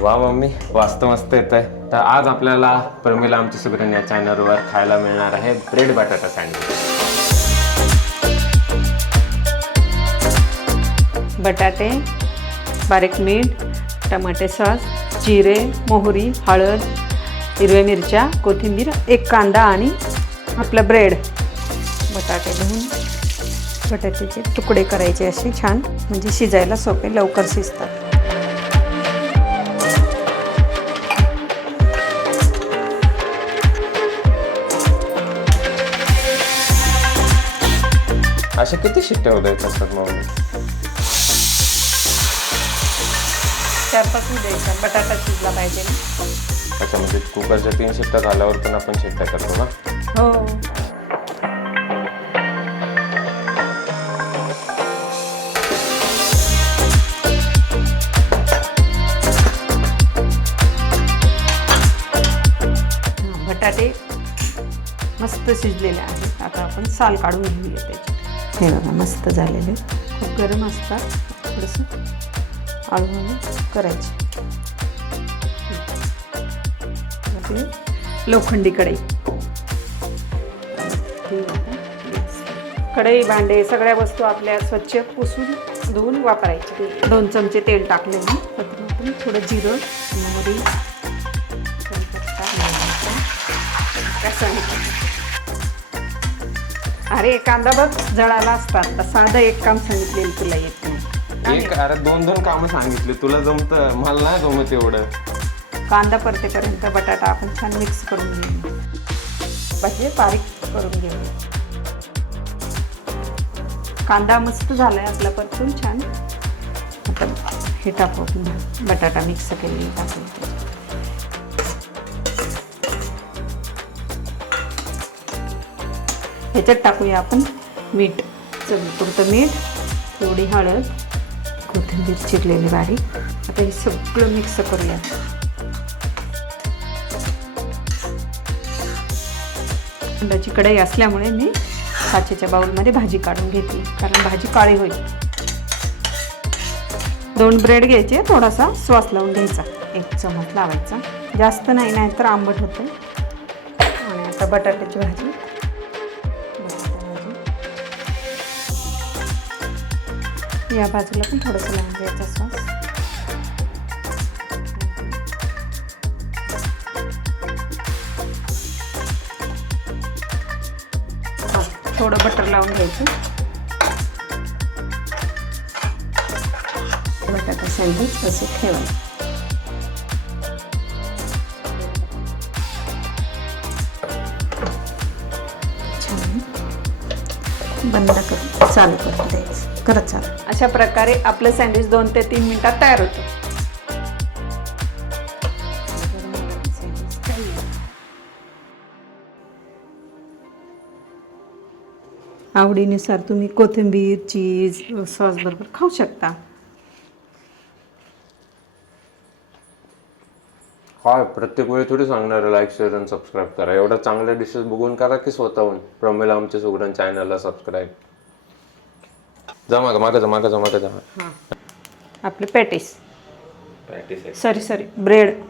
वा मम्मी, वास्त मस्त येत आहे. तर आज आपल्याला प्रमिला आमची सुगरण या चॅनलवर खायला मिळणार आहे ब्रेड बटाटा सँडविच. बटाटे, बारीक मीठ, टमाटे सॉस, जिरे, मोहरी, हळद, हिरव्या मिरच्या, कोथिंबीर, एक कांदा आणि आपलं ब्रेड. बटाटे धुवून बटाट्याचे तुकडे करायचे असे छान, म्हणजे शिजायला सोपे, लवकर शिजतात. अशा किती शिट्ट्या द्यायच्या असतात मम्मी? 4-5 द्यायचा, बटाटा शिजला पाहिजे ना. अच्छा, म्हणजे कुकरच्या 3 शिट्ट्या झाल्यावर पण आपण शिट्ट्या करतो ना? हो. बटाटे मस्त शिजलेले आहेत. आता आपण साल काढून घेऊया त्याची. हे बघा मस्त झालेले, खूप गरम असतात, थोडंसं हळूहळू करायचे. लोखंडी कढई, कढई, भांडे, सगळ्या वस्तू आपल्या स्वच्छ पुसून धुवून वापरायचे. 2 चमचे तेल टाकले मी, थोडं जिरं, मोहरी, अरे कांदा बघ जळाला असतात. तर साधं एक काम सांगितलेलं तुला येत नाही. अरे 2 कामं सांगितले तुला, जमतं, मला नाही जमत एवढं. कांदा परतेपर्यंत बटाटा आपण छान मिक्स करून घेऊ, म्हणजे बारीक करून घेऊ. कांदा मस्त झालाय आपला परतून छान. आता हे टाकू, बटाटा मिक्स केलेली टाकून. ह्याच्यात टाकूया आपण मीठ, चवीपुरतं मीठ, थोडी हळद, कोथिंबीर चिरलेली बारीक. आता हे सगळं मिक्स करूया. अंड्याची कढई असल्यामुळे मी काचेच्या बाउलमध्ये भाजी काढून घेतली, कारण भाजी काळी होईल. 2 ब्रेड घ्यायचे, थोडासा सॉस लावून घ्यायचा, 1 चमच लावायचा, जास्त नाही, नाहीतर आंबट होते. आणि आता बटाट्याची भाजी, या बाजूला पण थोडंसं लावून घ्यायचा सॉस. थोडं बटर लावून घ्यायचं. बटाटा सँडविच असं ठेवायचं. छान बंद करून चालू करून द्यायचं, करत चालू. अशा प्रकारे आपलं सँडविच 2 ते 3 मिनिटात तयार होतं. आवडीनुसार तुम्ही कोथिंबीर, चीज, सॉस बरोबर खाऊ शकता. हा, प्रत्येक वेळी थोडी सांगणार लाईक, शेअर आणि सबस्क्राईब करा. एवढ्या चांगल्या डिशेस बघून करा की स्वतःहून प्रमिला आमच्या सुगरण चॅनलला सबस्क्राईब. जा मागं. हां, आपले पॅटीस, सॉरी ब्रेड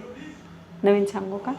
नवीन सांगू का?